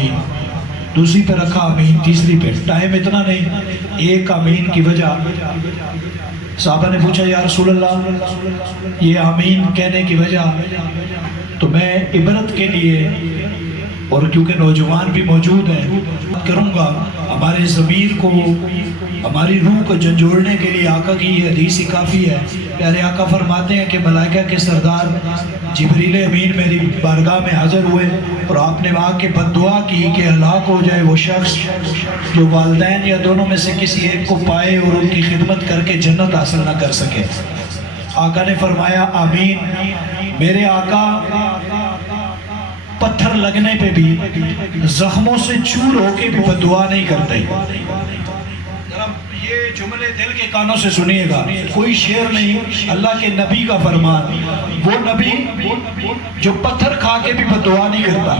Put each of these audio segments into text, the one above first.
آمین، دوسری پہ رکھا آمین، تیسری پہ، ٹائم اتنا نہیں، ایک آمین کی وجہ صحابہ نے پوچھا یا رسول اللہ یہ آمین کہنے کی وجہ، تو میں عبرت کے لیے اور کیونکہ نوجوان بھی موجود ہیں کروں گا، ہمارے ضمیر کو، ہماری روح کو جھنجھوڑنے کے لیے آقا کی یہ حدیث ہی کافی ہے۔ پیارے آقا فرماتے ہیں کہ ملائکہ کے سردار جبریل امین میری بارگاہ میں حاضر ہوئے اور آپ نے وہاں کے بد دعا کی کہ ہلاک ہو جائے وہ شخص جو والدین یا دونوں میں سے کسی ایک کو پائے اور ان کی خدمت کر کے جنت حاصل نہ کر سکے۔ آقا نے فرمایا آمین۔ میرے آقا پتھر لگنے پہ بھی، زخموں سے چور ہو کے بھی بد دعا نہیں کرتے۔ یہ جملے دل کے کانوں سے سنیے گا، کوئی شعر نہیں، اللہ کے نبی کا فرمان۔ وہ نبی جو پتھر کھا کے بھی بد دعا نہیں کرتا،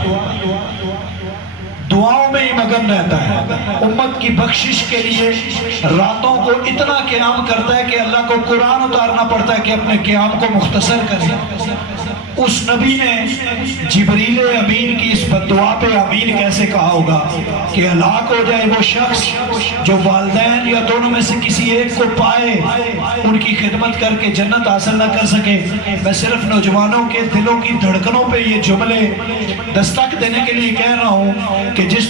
دعاؤں میں ہی مگن رہتا ہے، امت کی بخشش کے لیے راتوں کو اتنا قیام کرتا ہے کہ اللہ کو قرآن اتارنا پڑتا ہے کہ اپنے قیام کو مختصر کرے۔ اس نبی نے جبریل امین کی اس بد دعا پہ آمین کیسے کہا ہوگا کہ ہلاک ہو جائے وہ شخص جو والدین یا دونوں میں سے کسی ایک کو پائے، ان کی خدمت کر کے جنت حاصل نہ کر سکے۔ میں صرف نوجوانوں کے دلوں کی دھڑکنوں پہ یہ جملے دستک دینے کے لیے کہہ رہا ہوں کہ جس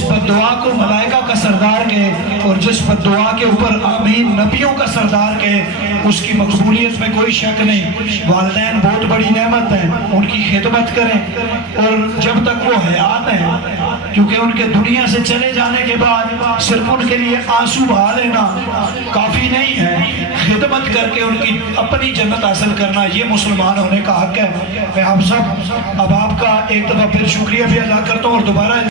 بد دعا کو ملائکہ کا سردار کہے اور جس بد دعا کے اوپر آمین نبیوں کا سردار کہے، اس کی مقبولیت میں کوئی شک نہیں۔ والدین بہت بڑی نعمت ہے، ان کی خدمت کریں، اور جب تک وہ حیات ہیں، کیونکہ ان کے دنیا سے چلے جانے کے بعد صرف ان کے لیے آنسو بہا لینا کافی نہیں ہے، خدمت کر کے ان کی اپنی جنت حاصل کرنا یہ مسلمان ہونے کا حق ہے۔ میں آپ سب اب آپ کا ایک دفعہ پھر شکریہ بھی ادا کرتا ہوں اور دوبارہ